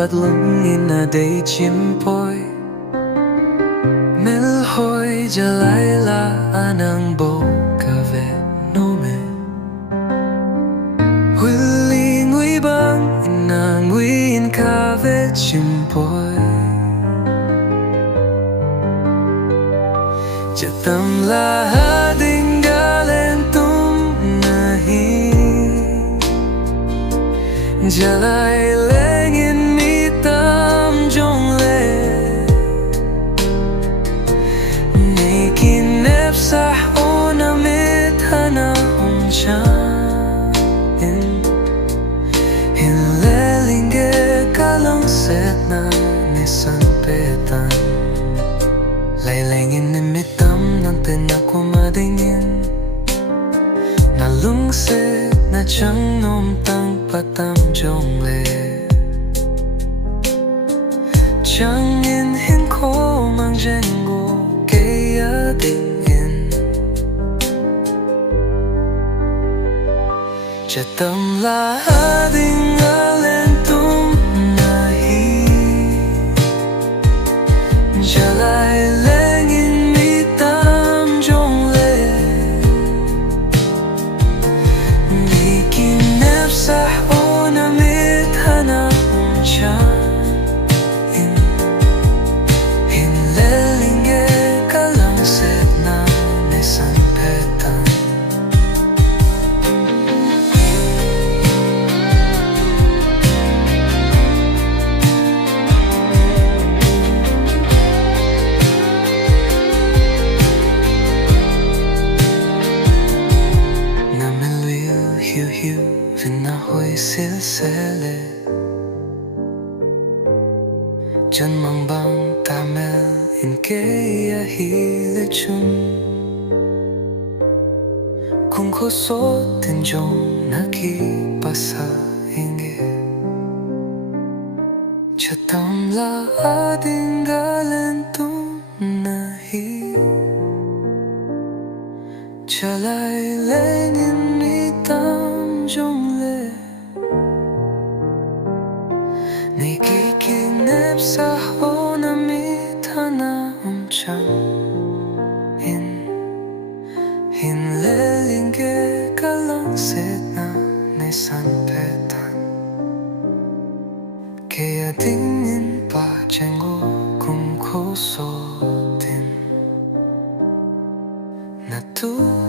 Bắt lưng in à đây chim poi Mel hoi jalai la anang bo ka ve no me Huli ngui bang ina ngui in ka ve chim poi Chatam la hading galen tum nahi Jalai lengin mi tam jong le Nekin nep sah ona mit hana chan In lelinge kalang set na nisan petan Lai lengin ni mi tam nang tinako madingin Nalungset na chang nom tang patam jong le Chang in hin ko mang jengo kaya ding in Chatam la ading alen tum nahi Jalai lengin mi tam jong le Nikin nep sah ona mit hana chan In lelinge kalang set na nisan petan Hiu hiu vina hoi sil sele Chân mang bang tamel in kaya hile chun Kung ko so tin jong naki pasa inge Chatam la ading galen tum nahi Jalai lengin mi tam jong le Nikikinep sa hona mi tana chan In lelinge kalang set na nisan petan Kaya tingin pa jengo kung ko so din Natu